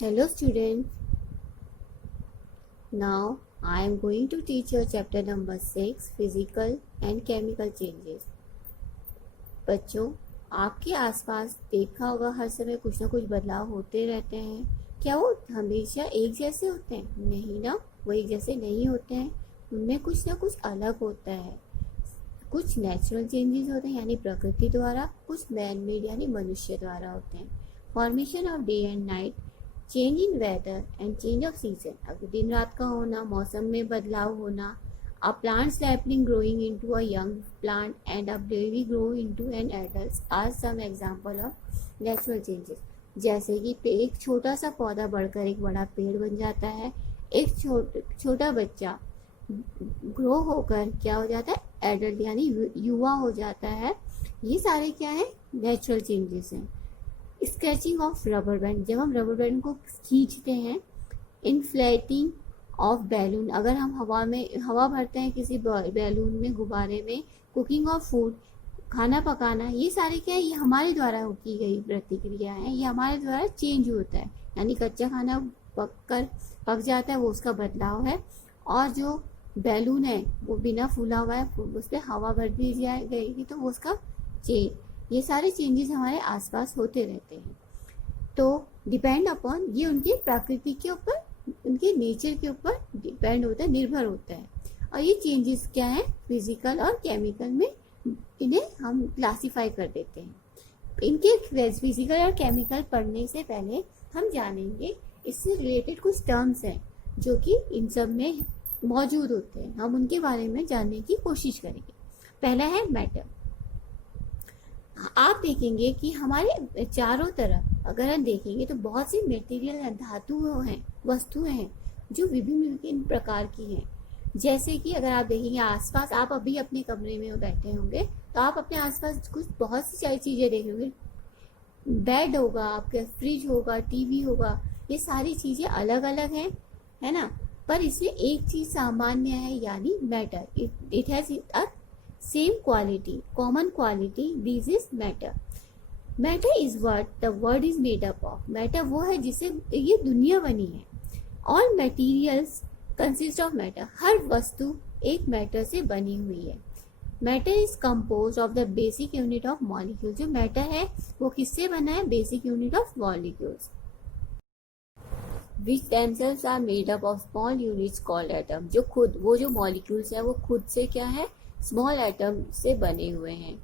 Hello students, now I am going to teach you chapter number 6 physical and chemical changes. बच्चों, आपके आसपास देखा होगा हर समय कुछ ना कुछ बदलाव होते रहते हैं। क्या वो हमेशा एक जैसे होते हैं? नहीं ना, वो एक जैसे नहीं होते हैं। उनमें कुछ ना कुछ अलग होता है। कुछ नेचुरल चेंजेस होते हैं यानी प्रकृति द्वारा, कुछ मैन मेड यानी मनुष्य द्वारा होते हैं। Formation of day and night, change in weather and change of season, अब दिन रात का होना, मौसम में बदलाव होना, a plant sapling growing into a young plant and a baby grow into an adult are some example of natural changes. जैसे कि एक छोटा सा पौधा बढ़कर एक बड़ा पेड़ बन जाता है, एक छोटा बच्चा ग्रो होकर क्या हो जाता है, एडल्ट यानी युवा हो जाता है। ये सारे क्या है, नेचुरल चेंजेस हैं। स्केचिंग ऑफ रबर बैंड, जब हम रबर बैंड को खींचते हैं। इन्फ्लेटिंग ऑफ बैलून, अगर हम हवा भरते हैं किसी बैलून में, गुब्बारे में। कुकिंग ऑफ फूड, खाना पकाना, ये सारे क्या है, ये हमारे द्वारा की गई प्रतिक्रिया है, ये हमारे द्वारा चेंज होता है। यानी कच्चा खाना पक जाता है, वो उसका बदलाव है। और जो बैलून है वो बिना फूला हुआ है, उस पर हवा भर दी जाएगी तो वो उसका चेंज, ये सारे चेंजेस हमारे आसपास होते रहते हैं। तो डिपेंड अपॉन, ये उनकी प्रकृति के ऊपर, उनके नेचर के ऊपर डिपेंड होता है, निर्भर होता है। और ये चेंजेस क्या है, फिजिकल और केमिकल में इन्हें हम क्लासिफाई कर देते हैं। इनके फिजिकल और केमिकल पढ़ने से पहले हम जानेंगे इससे रिलेटेड कुछ टर्म्स हैं जो कि इन सब में मौजूद होते हैं। हम उनके बारे में जानने की कोशिश करेंगे। पहला है मैटर। आप देखेंगे कि हमारे चारों तरफ अगर हम देखेंगे तो बहुत सी मटेरियल धातुएं हैं, वस्तुएं हैं जो विभिन्न विभिन्न प्रकार की हैं। जैसे कि अगर आप देखेंगे आसपास, आप अभी अपने कमरे में बैठे होंगे तो आप अपने आसपास कुछ बहुत सी सारी चीजें देखेंगे। बेड होगा, आपके फ्रिज होगा, टीवी होगा, ये सारी चीजें अलग अलग हैं, है ना। पर इसमें एक चीज सामान्य है यानी matter. It has a same quality, common quality, this is matter. Matter is what the world is made up of. Matter वो है जिससे ये दुनिया बनी है। All materials consist of matter, हर वस्तु एक मैटर से बनी हुई है। Matter is compose of the basic unit of molecule. जो मैटर है वो किससे बना है, basic unit of molecules which themselves are made up of small units called atom। जो खुद, वो जो मॉलिक्यूल्स है वो खुद से क्या है, स्मॉल एटम से बने हुए हैं।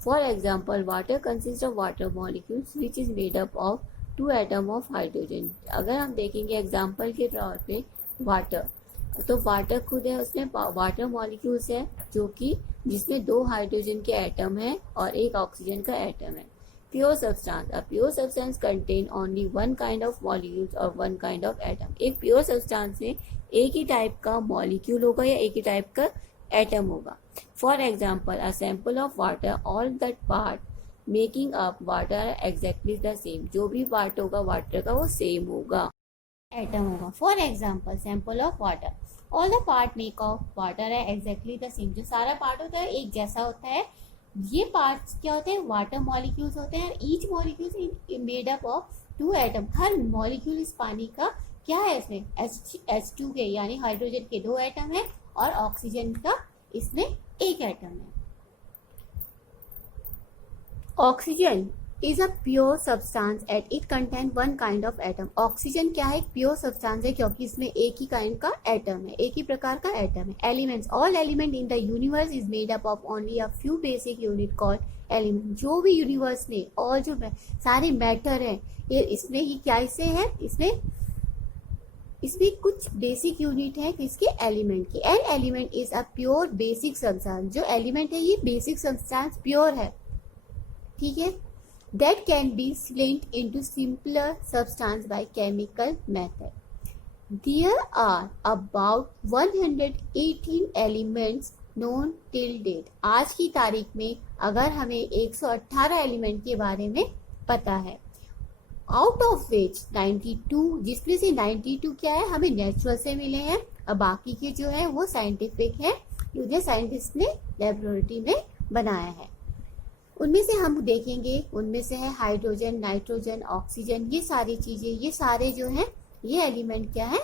For example, water consist of water molecules which is made up of 2 atom of hydrogen. अगर हम देखेंगे एग्जाम्पल के तौर पे वाटर, तो वाटर खुद है, उसमें वाटर मॉलिक्यूल्स है जो कि जिसमें 2 हाइड्रोजन के एटम है और 1 ऑक्सीजन का एटम है। Pure substance, a pure substance contain only 1 kind of molecules और 1 काइंड ऑफ एटम। एक प्योर सब्सटेंस में एक ही टाइप का मॉलिक्यूल होगा या एक ही टाइप का एटम होगा। For example, a sample of water, all that part making up water exactly the same. जो भी पार्ट होगा वाटर का वो सेम होगा, एटम होगा। For example, sample of water, all the part make of water है exactly the same. जो सारा पार्ट होता है एक जैसा होता है। ये पार्ट्स क्या होते हैं, वाटर मॉलिक्यूल्स होते हैं। Each molecule made up of 2 atom. Her molecule इस पानी का क्या है, इसमें H2 के यानी हाइड्रोजन के 2 एटम है और ऑक्सीजन का इसमें 1 एटम है। Oxygen is a pure substance at it contain 1 kind of atom. Oxygen क्या है, प्योर सब्सटेंस है क्योंकि इसमें एक ही काइंड का एटम है, एक ही प्रकार का एटम है। Elements, all element in the universe is made up of only a few basic unit called element. जो भी यूनिवर्स में और जो सारे मैटर है, ये इसमें ही क्या इससे है, इसमें कुछ बेसिक यूनिट है किसके, एलिमेंट की। An element is a pure basic substance. जो एलिमेंट है ये बेसिक सब्सटेंस प्योर है, ठीक है। That can be split into simpler substance by chemical method. There are about 118 elements known till date. आज की तारीख में अगर हमें 118 एलिमेंट के बारे में पता है, आउट ऑफ विच 92, जिसमें से 92 क्या है, हमें नेचुरल से मिले हैं, और बाकी के जो है वो साइंटिफिक है, जो साइंटिस्ट ने लेबोरेटरी में बनाया है। उनमें से हम देखेंगे, उनमें से है हाइड्रोजन, नाइट्रोजन, ऑक्सीजन, ये सारी चीजें, ये सारे जो हैं ये एलिमेंट क्या है,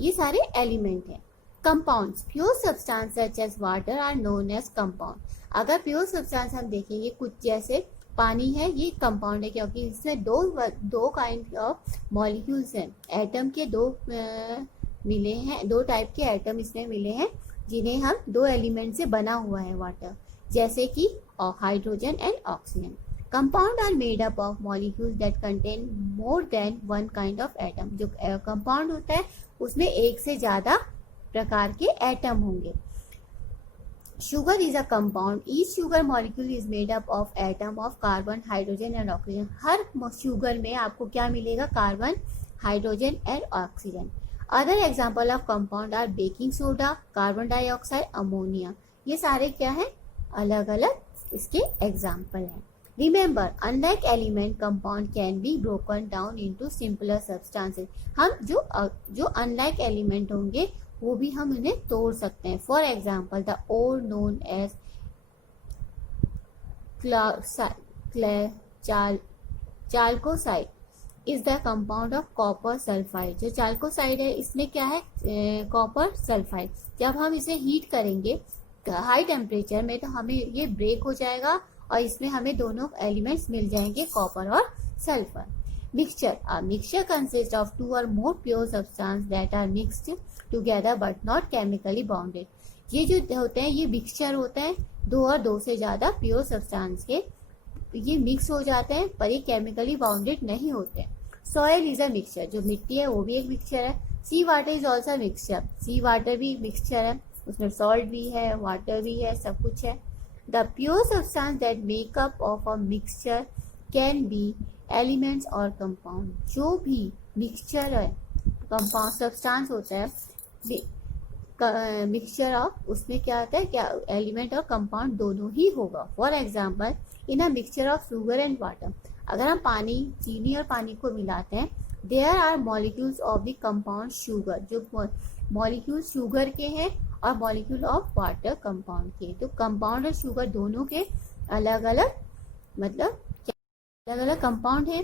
ये सारे एलिमेंट हैं। Compounds, pure substance such as water are known as compound. अगर प्योर सब्सटेंस हम देखेंगे, कुछ जैसे पानी है, ये कंपाउंड है क्योंकि इसमें दो काइंड ऑफ मॉलिक्यूल्स हैं, एटम के दो मिले हैं, दो टाइप के एटम इसमें मिले हैं जिन्हें हम दो एलिमेंट से बना हुआ है वाटर, जैसे कि hydrogen and oxygen. Compound are made up of molecules that contain more than one kind of atom. जो कंपाउंड होता है उसमें एक से ज्यादा प्रकार के एटम होंगे। Sugar is a compound. Each sugar molecule is made up of atom of carbon, hydrogen and oxygen. हर शुगर में आपको क्या मिलेगा, carbon, hydrogen and oxygen. Other example of compound are baking soda, carbon dioxide, ammonia. ये सारे क्या है, अलग अलग इसके एग्जाम्पल हैं। Remember, unlike element, compound can be broken down into simpler substances. हम जो unlike element होंगे वो भी हम इन्हें तोड़ सकते हैं। For example, the ore known as chalcocite is the compound of copper sulphide. जो चाल्कोसाइड है इसमें क्या है, कॉपर सल्फाइड। जब हम इसे हीट करेंगे हाई टेम्परेचर में तो हमें ये ब्रेक हो जाएगा और इसमें हमें दोनों एलिमेंट्स मिल जाएंगे, कॉपर और sulphur. Mixture, a mixture consists of two or more pure substances that are mixed together but not chemically bonded. ये जो होते हैं ये मिक्सचर होते हैं, दो और दो से ज्यादा प्योर सब्सटेंस के, ये मिक्स हो जाते हैं पर ये केमिकली बाउंडेड नहीं होते। सॉइल इज अ मिक्सचर, जो मिट्टी है वो भी एक मिक्सचर है। Sea water is also mixture, sea water भी मिक्सचर है, उसमें सॉल्ट भी है, वाटर भी है, सब कुछ है। The pure substance that make up of a mixture can be elements और कंपाउंड। जो भी मिक्सचर है, कंपाउंड सब्सटेंस होता है, मिक्सचर ऑफ, उसमें क्या आता है, क्या एलिमेंट और कंपाउंड दोनों ही होगा। For example, in a mixture of sugar and water, अगर हम पानी, चीनी और पानी को मिलाते हैं, there are molecules of the compound sugar, जो मॉलिक्यूल शुगर के हैं और मॉलिक्यूल ऑफ वाटर कंपाउंड के। तो कंपाउंड और शुगर दोनों के अलग अलग, मतलब अलग अलग कंपाउंड है।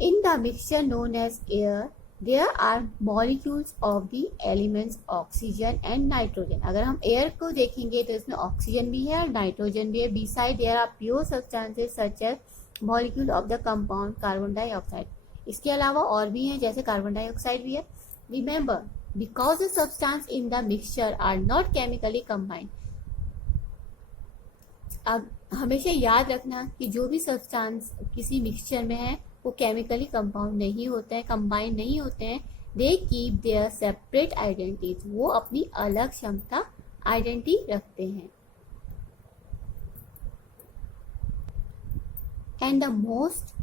In the mixture known as air there are molecules of the elements oxygen and nitrogen. अगर हम एयर को देखेंगे तो इसमें ऑक्सीजन भी है और नाइट्रोजन भी है। Beside there are pure substances such as molecule of the compound carbon dioxide. इसके अलावा और भी हैं, जैसे कार्बन डाइऑक्साइड भी है। Remember, because the substance in the mixture are not chemically combined. अब हमेशा याद रखना कि जो भी सब्सटेंस किसी मिक्सचर में है वो केमिकली कंपाउंड नहीं होते हैं, कंबाइन नहीं होते हैं। They keep their separate identities, वो अपनी अलग क्षमता, आइडेंटिटी रखते हैं। And the most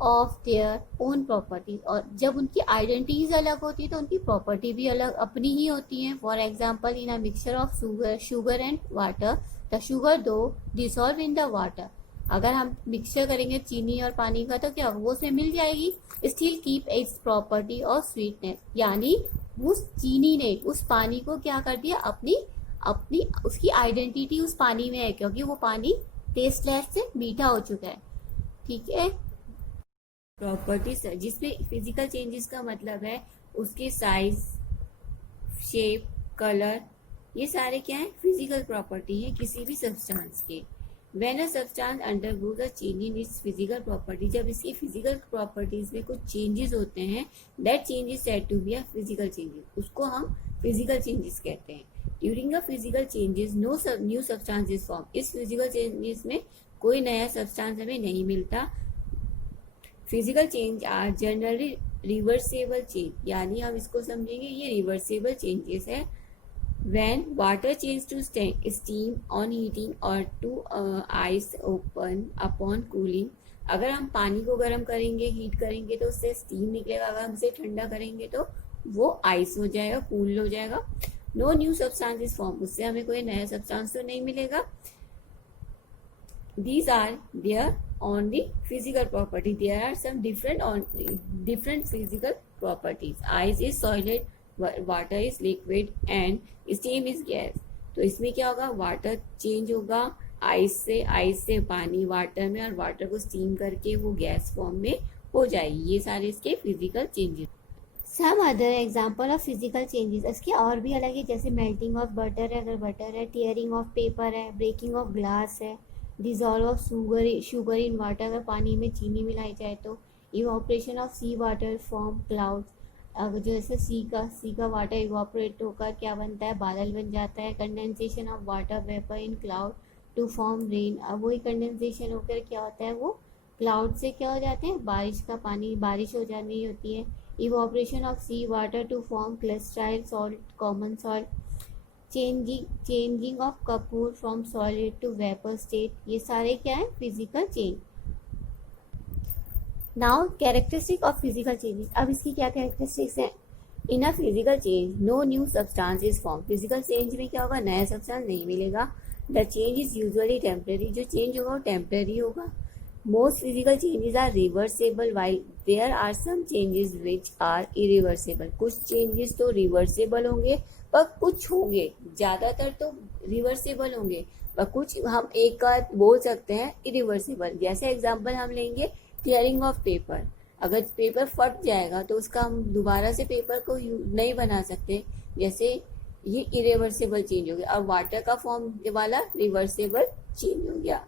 of their own properties, और जब उनकी आइडेंटिटीज अलग होती है तो उनकी प्रॉपर्टी भी अलग अपनी ही होती है। For example, in a mixture of sugar and water, the sugar दो डिसॉल्व इन द वाटर। अगर हम मिक्सचर करेंगे चीनी और पानी का तो क्या वो उसमें मिल जाएगी, still keep its property of sweetness. यानी उस चीनी ने उस पानी को क्या कर दिया, अपनी उसकी आइडेंटिटी उस पानी में है, क्योंकि वो पानी टेस्टलेस से मीठा हो चुका है। ठीक है, प्रॉपर्टीज जिसमें फिजिकल चेंजेस का मतलब है उसके साइज, शेप, कलर, ये सारे क्या है, फिजिकल प्रॉपर्टी है किसी भी सब्सटेंस के। When a substance undergoes a change in its physical property, जब इसकी फिजिकल प्रॉपर्टीज में कुछ चेंजेस होते हैं, that change is said to be a physical changes, उसको हम फिजिकल चेंजेस कहते हैं। During a physical changes, no new substance is formed, इस फिजिकल चेंजेस में कोई नया सब्सटेंस हमें नहीं मिलता। Physical change are generally reversible change, यानी हम इसको समझेंगे ये रिवर्सेबल चेंजेस है। When water changes to steam on heating or to ice open upon cooling, अगर हम पानी को गर्म करेंगे, हीट करेंगे तो उससे स्टीम निकलेगा, अगर हम इसे ठंडा करेंगे तो वो आइस हो जाएगा, कूल हो जाएगा। No new substance is form, उससे हमें कोई नया सब्सटेंस तो नहीं मिलेगा। These are their only physical property. There are some different physical properties. Ice is solid, water is liquid and steam is gas. तो इसमें क्या होगा, वाटर चेंज होगा, आइस से पानी वाटर में, और वाटर को स्टीम करके वो गैस फॉर्म में हो जाएगी। ये सारे इसके physical changes. Some other example of physical changes, इसके और भी अलग है, जैसे मेल्टिंग ऑफ बटर है, अगर बटर है, टीयरिंग ऑफ पेपर है, ब्रेकिंग ऑफ ग्लास है, dissolve of sugar in water, अगर पानी में चीनी मिलाई जाए तो, evaporation of sea water form clouds, अगर जैसे सी का वाटर इवापोरेट होकर क्या बनता है, बादल बन जाता है, condensation of water vapour in cloud to form rain, अब वही कंडेंसेशन होकर क्या होता है, वो क्लाउड से क्या हो जाते हैं, बारिश का पानी, बारिश हो जानी होती है। Evaporation of sea water to form crystal salt, common salt, changing of कपूर from solid to vapour state, ये सारे क्या है, physical change. Now characteristic of physical changes, अब इसकी क्या कैरेक्टरिस्टिक्स हैं। In a physical change no new substance is form, physical change में क्या होगा, नया सब्सटेंस नहीं मिलेगा। The change is usually temporary, जो चेंज होगा वो टेम्परेरी होगा। Most physical changes are reversible while there are some changes which are irreversible. कुछ changes तो reversible होंगे पर कुछ होंगे, ज़्यादातर तो reversible होंगे, पर कुछ हम एक का बोल सकते हैं irreversible। जैसे एग्जांपल हम लेंगे tearing of paper, अगर पेपर फट जाएगा तो उसका हम दोबारा से पेपर को नहीं बना सकते, जैसे ये irreversible चेंज हो गया। अब वाटर का फॉर्म वाला रिवर्सेबल चेंज हो गया।